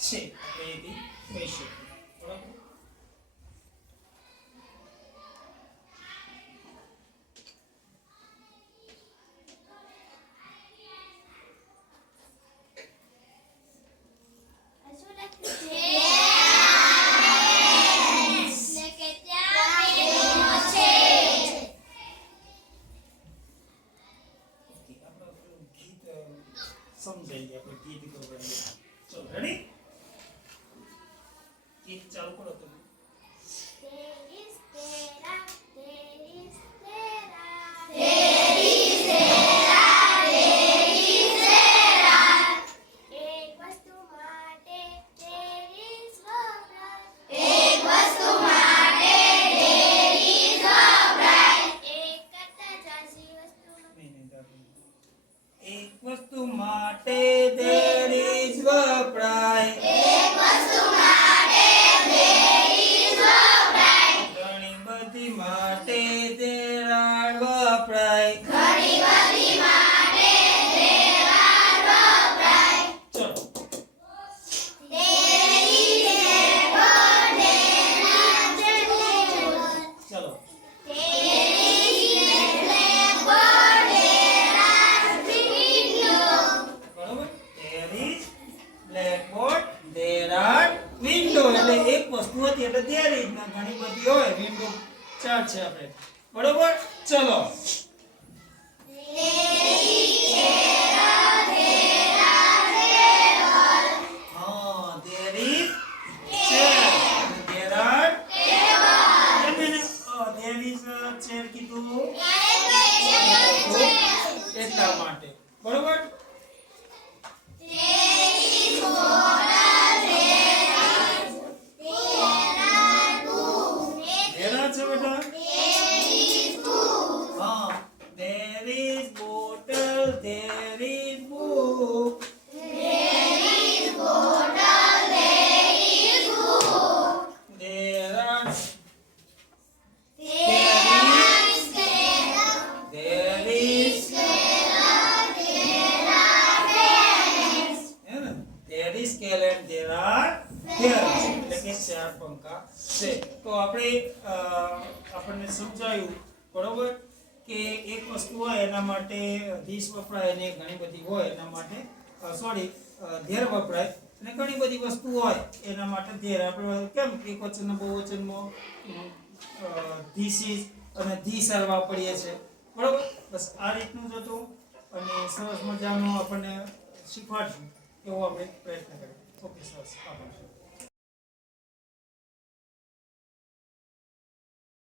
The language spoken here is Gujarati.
છે આપણે એથી કહી શકીએ બરાબર समझाई गया पर गीत को बंद चलो रेडी गीत चालू करो तुम एक वस्तु माटे देर इज वपराय एक वस्तु माटे देर इज वपराय घणी बधी माटे देराळ वपराय घणी बधी माटे देराळ वपराय चलो देर इज बोर्ड चलो એટલે એક વસ્તુ હતી એટલે there is ના ઘણી બધી હોય વિન્ડો ચાર છે આપણે બરોબર ચલો એટલા માટે બરોબર there is book there is bottle there is book there are scale and there are pairs એટલે કે ચાર પંખા છે તો આપણને સમજાયું બરોબર કે એક વસ્તુ હોય એના માટે ધીસ વપરાય અને ઘણી બધી હોય એના માટે ધેર વપરાય અને ઘણી બધી વસ્તુ હોય એના માટે ધેર આપણે કેમ એક વચન બહુવચનમાં ધીસ ઇઝ અને ધીસ આર વાપરીએ છે બરોબર બસ આ રીતનું જ હતું અને સરસ મજાનું આપણને શીખવાડશું એવો આપણે પ્રયત્ન કરીએ ઓકે સરસ આભાર